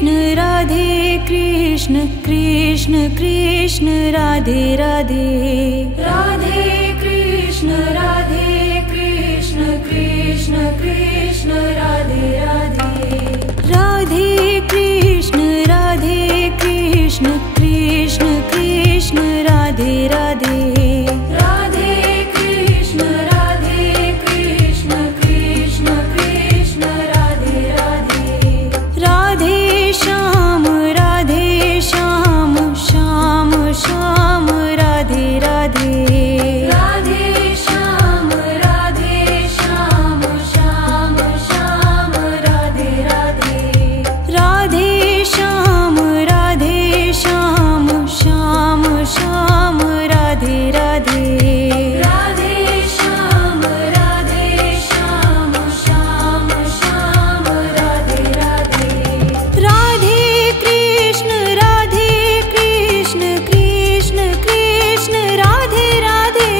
Krishna Krishna Krishna Radhe Radhe Radhe Krishna Krishna Krishna Radhe Radhe Radhe Krishna Krishna Krishna Radhe Radhe Radhe Krishna Krishna Krishna Radhe Radhe Radhe Shyam Shyam Shyam Radhe Radhe Radhe Shyam Shyam Shyam Radhe Radhe Radhe Shyam Shyam Shyam Radhe Radhe Radhe Shyam Shyam Shyam Radhe Radhe Radhe Krishna Krishna Krishna Radhe Radhe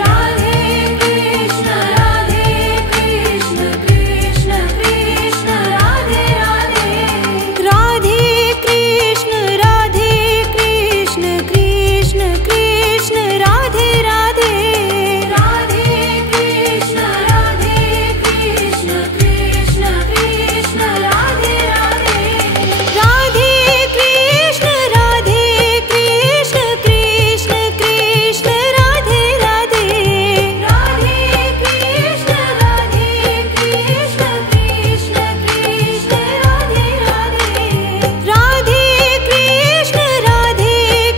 Radhe Krishna Krishna Krishna Radhe Radhe Radhe Krishna Krishna Krishna Radhe Radhe Radhe Krishna Krishna Krishna Radhe Radhe Radhe Krishna Krishna Krishna Radhe Radhe Radhe Krishna Krishna Krishna Radhe Radhe Radhe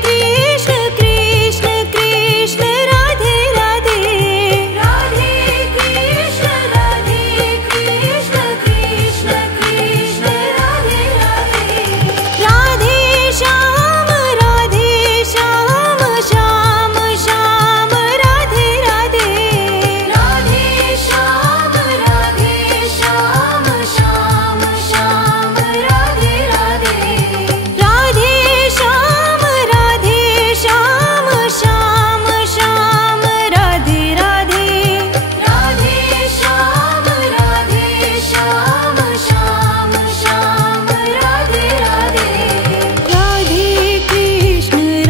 Krishna Krishna Krishna Radhe Radhe Radhe Krishna Krishna Krishna Radhe Radhe Radhe Shyam Shyam Shyam Radhe Radhe Radhe Shyam Shyam Shyam Radhe Radhe Radhe Shyam Shyam Shyam Radhe Radhe Radhe Shyam Shyam Shyam Radhe Radhe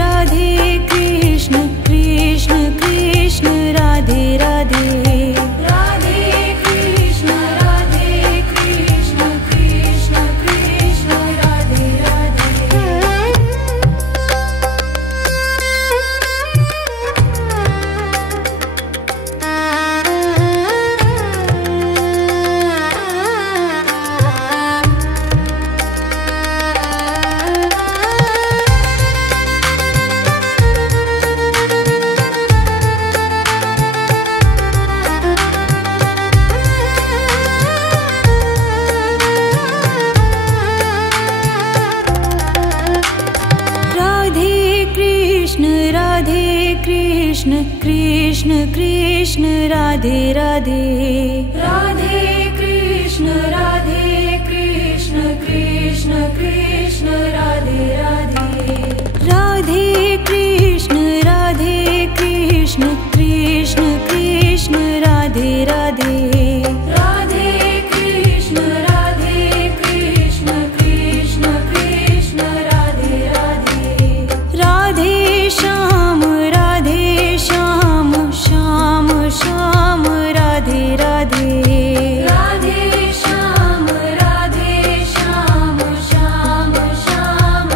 Radhe Krishna Krishna Krishna Radhe Radhe Radhe Krishna Krishna Krishna Radhe Radhe Radhe Krishna Krishna Krishna Radhe Radhe Radhe Krishna Krishna Krishna Radhe Radhe Radhe Krishna Krishna Krishna Radhe Radhe Radhe Krishna Krishna Krishna Radhe Radhe Radhe Shyam Shyam Shyam Radhe Radhe Radhe Shyam Shyam Shyam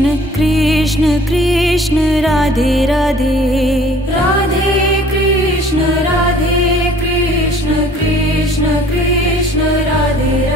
Krishna Krishna Krishna Radhe Radhe Radhe Krishna Krishna Krishna Krishna Radhe